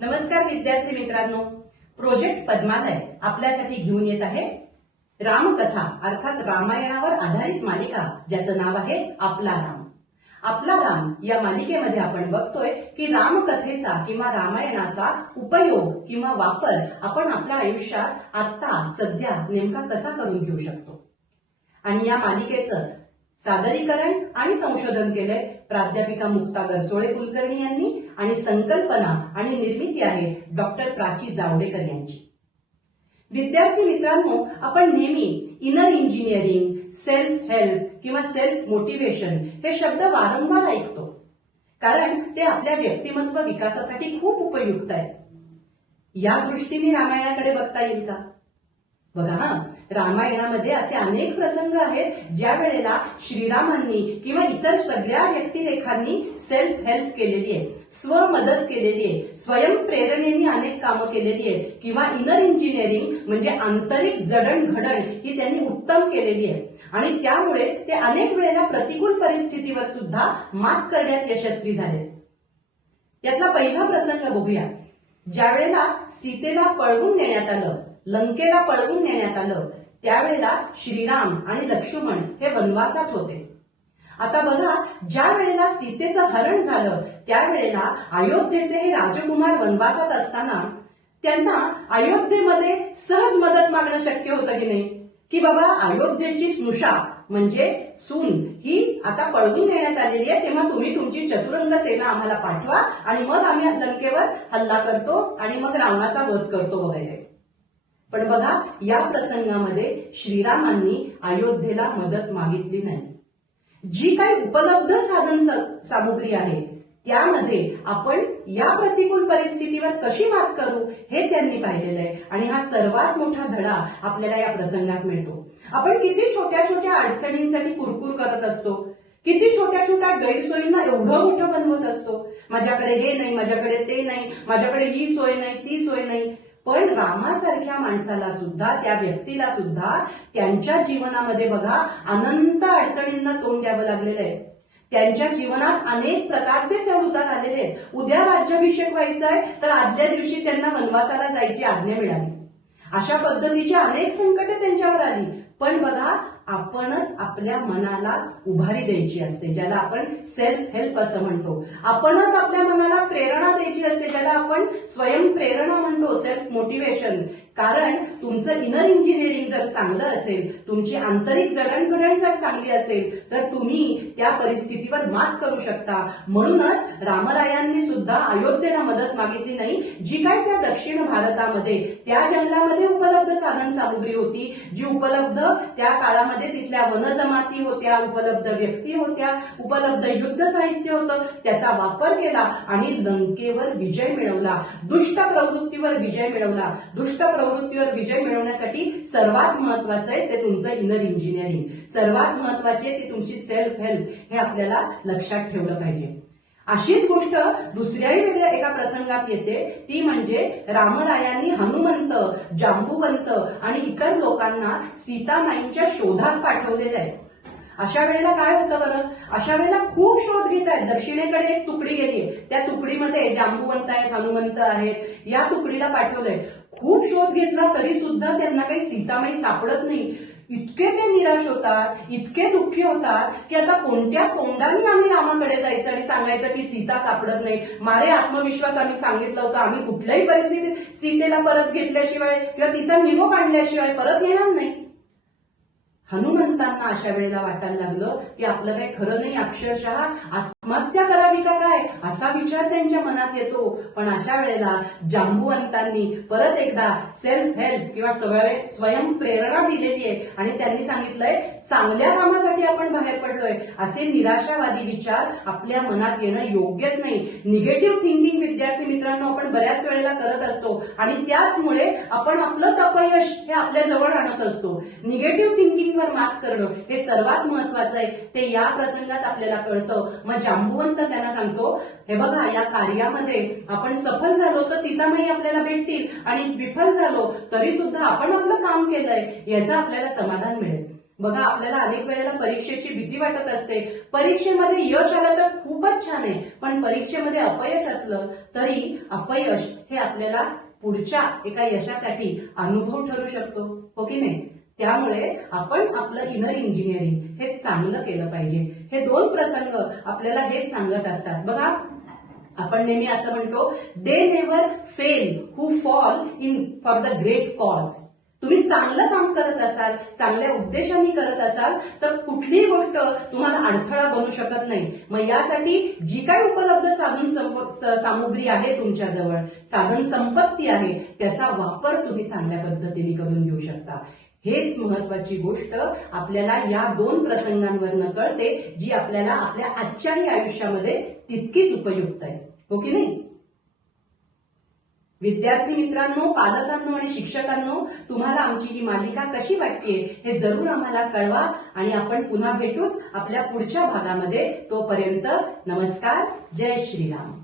नमस्कार विद्यार्थी मित्रांनो, प्रोजेक्ट पद्मालय आपल्यासाठी घेऊन येत आहे रामकथा अर्थात रामायणावर आधारित मालिका ज्याचं नाव आहे आपला राम। आपला राम या मालिकेमध्ये आपण बघतोय की रामकथेचा किंवा रामायणाचा उपयोग किंवा वापर आपण आपल्या आयुष्यात आता सध्या नेमका कसा करून घेऊ शकतो। आणि या मालिकेचं सादरीकरण आणि संशोधन केलंय प्राध्यापिका मुक्ता गरसोळे कुलकर्णी यांनी आणि संकल्पना आणि निर्मिती आहे डॉक्टर प्राची जावडेकर यांची। विद्यार्थी मित्रांनो, आपण नेहमी इनर इंजिनिअरिंग, सेल्फ हेल्प किंवा सेल्फ मोटिवेशन हे शब्द वारंवार ऐकतो, कारण ते आपल्या व्यक्तिमत्व विकासासाठी खूप उपयुक्त आहे। या दृष्टीने रामायणाकडे बघता येईल का? बघा, रामायणामध्ये असे अनेक प्रसंग आहेत ज्या वेळेला श्रीरामांनी किंवा इतर सगळ्या व्यक्तिरेखांनी सेल्फ हेल्प केलेली आहे, स्वमदत केलेली आहे, स्वयंप्रेरणेने अनेक कामं केलेली आहेत किंवा इनर इंजिनिअरिंग म्हणजे आंतरिक जडणघडण ही त्यांनी उत्तम केलेली आहे आणि त्यामुळे ते अनेक वेळेला प्रतिकूल परिस्थितीवर सुद्धा मात करण्यात यशस्वी झाले। यातला पहिला प्रसंग बघूया। ज्या वेळेला सीतेला पळवून नेण्यात आलं, लंकेला पळवून नेण्यात आलं, त्यावेळेला श्रीराम आणि लक्ष्मण हे वनवासात होते। आता बघा, ज्या वेळेला सीतेचं हरण झालं त्यावेळेला अयोध्येचे हे राजकुमार वनवासात असताना त्यांना अयोध्येमध्ये सहज मदत मागणं शक्य होतं की नाही, की बाबा अयोध्येची स्नुषा म्हणजे सून ही आता पळवून नेण्यात आलेली आहे, तेव्हा तुम्ही तुमची चतुरंग सेना आम्हाला पाठवा आणि मग आम्ही लंकेवर हल्ला करतो आणि मग रावणाचा वध करतो वगैरे। पण बघा, या प्रसंगामध्ये श्रीरामांनी अयोध्येला मदत मागितली नाही। जी काही उपलब्ध साधन सामुग्री आहे त्यामध्ये आपण या प्रतिकूल परिस्थितीवर कशी मात करू हे त्यांनी पाहिलेलं आहे आणि हा सर्वात मोठा धडा आपल्याला या प्रसंगात मिळतो। आपण किती छोट्या छोट्या अडचणींसाठी कुरकुर करत असतो, किती छोट्या छोट्या गैरसोयींना एवढं मोठं बनवत असतो, माझ्याकडे हे नाही, माझ्याकडे ते नाही, माझ्याकडे ही सोय नाही, ती सोय नाही। पण रामासारख्या माणसाला सुद्धा, त्या व्यक्तीला सुद्धा त्यांच्या जीवनामध्ये बघा अनंत अडचणींना तोंड द्यावं लागलेलं आहे। त्यांच्या जीवनात अनेक प्रकारचे चढउतार आलेले आहेत। उद्या राज्याभिषेक व्हायचा आहे तर आदल्या दिवशी त्यांना वनवासाला जायची आज्ञा मिळाली। अशा पद्धतीची अनेक संकटे त्यांच्यावर आली। पण बघा, आपणच आपल्या मनाला उभारी द्यायची असते, ज्याला आपण सेल्फ हेल्प असं म्हणतो। आपणच आपल्या मनाला प्रेरणा द्यायची असते, ज्याला आपण स्वयंप्रेरणा म्हणतो, सेल्फ मोटिवेशन। कारण तुमचं इनर इंजिनिअरिंग जर चांगलं असेल, तुमची आंतरिक जडणघडण जर चांगली असेल तर तुम्ही त्या परिस्थितीवर मात करू शकता। म्हणूनच रामरायांनी सुद्धा अयोध्येला मदत मागितली नाही। जी काय त्या दक्षिण भारतामध्ये त्या जंगलामध्ये उपलब्ध साधन सामुग्री होती, जी उपलब्ध त्या काळामध्ये तिथल्या वनजमाती होत्या, उपलब्ध व्यक्ती होत्या, उपलब्ध युद्ध साहित्य होतं, त्याचा वापर केला आणि लंकेवर विजय मिळवला, दुष्ट प्रवृत्तीवर विजय मिळवला। दुष्ट प्रवृत्तीवर विजय मिळवण्यासाठी सर्वात महत्वाचं आहे ते तुमचं इनर इंजिनिअरिंग, सर्वात महत्वाची आहे ती तुमची सेल्फ हेल्प, हे आपल्याला लक्षात ठेवलं पाहिजे। अशीच गोष्ट दुसऱ्याही वेगळ्या एका प्रसंगात येते, ती म्हणजे रामरायांनी हनुमंत, जांबुवंत आणि इतर लोकांना सीतामाईंच्या शोधात पाठवलेलं आहे। अशा वेळेला काय होतं बरं? अशा वेळेला खूप शोध घेत आहेत। दक्षिणेकडे एक तुकडी गेली, त्या तुकडीमध्ये जांबुवंत आहेत, हनुमंत आहेत, या तुकडीला पाठवलंय। खूप शोध घेतला तरी सुद्धा त्यांना काही सीतामाई सापडत नाही। इतके ते निराश होतात, इतके दुःखी होतात की आता कोणत्या तोंडाने आम्ही रामाकडे जायचं आणि सांगायचं की सीता सापडत नाही। मारे आत्मविश्वास आम्ही सांगितलं होतं, आम्ही कुठल्याही परिस्थितीत सीतेला परत घेतल्याशिवाय किंवा तिचा निरोप आणल्याशिवाय परत येणार नाही। हनुमंतांना अशा वेळेला वाटायला लागलं की आपलं काही खरं नाही, अक्षरशः आत्महत्या करावी का काय असा विचार त्यांच्या मनात येतो। पण अशा वेळेला जांबुवंतांनी परत एकदा सेल्फ हेल्प किंवा स्वयंप्रेरणा दिलेली आहे आणि त्यांनी सांगितलंय चांगल्या कामासाठी आपण बाहेर पडलोय। असे निराशावादी विचार आपल्या मनात येणं योग्यच नाही। निगेटिव्ह थिंकिंग विद्यार्थी मित्रांनो आपण बऱ्याच वेळेला करत असतो आणि त्याचमुळे आपण आपलंच अपयश हे आपल्या जवळ आणत असतो। निगेटिव्ह थिंकिंग मात करणं हे सर्वात महत्वाचं आहे, ते या प्रसंगात आपल्याला कळतं। मग जांबुवंत त्यांना सांगतो, हे बघा या कार्यामध्ये आपण सफल झालो तर सीतामाई आपल्याला भेटतील आणि विफल झालो तरी सुद्धा आपण आपलं काम केलंय याचं आपल्याला समाधान मिळेल। बघा, आपल्याला अनेक वेळेला परीक्षेची भीती वाटत असते. परीक्षेमध्ये यश आलं तर खूपच छान आहे, पण परीक्षेमध्ये अपयश असलं तरी अपयश हे आपल्याला पुढच्या एका यशासाठी अनुभव ठरू शकतो, हो की नाही? त्यामुळे आपण आपलं इनर इंजिनिअरिंग हे चांगलं केलं पाहिजे. हे दोन प्रसंग आपल्याला हेच सांगत असतात. बघा, आपण नेहमी असं म्हणतो, they never fail who fall in for the great cause. तुम्ही चांगलं काम करत असाल, चांगल्या उद्देशाने करत असाल तर कुठलीही गोष्ट तुम्हाला अडथळा बनू शकत नाही. मग यासाठी जी काही उपलब्ध सामुग्री आहे तुमच्याजवळ, साधन संपत्ती आहे, त्याचा वापर तुम्ही चांगल्या पद्धतीने करून घेऊ शकता. हेच महत्वाची गोष्ट आपल्याला या दोन प्रसंगांवरनं कळते, जी आपल्याला आपल्या आजच्याही आयुष्यामध्ये तितकीच उपयुक्त आहे, हो की नाही? विद्यार्थी मित्रांनो, पालकांनो आणि शिक्षकांनो, तुम्हाला आमची ही मालिका कशी वाटतेय हे जरूर आम्हाला कळवा आणि आपण पुन्हा भेटूच आपल्या पुढच्या भागामध्ये. तोपर्यंत नमस्कार, जय श्रीराम.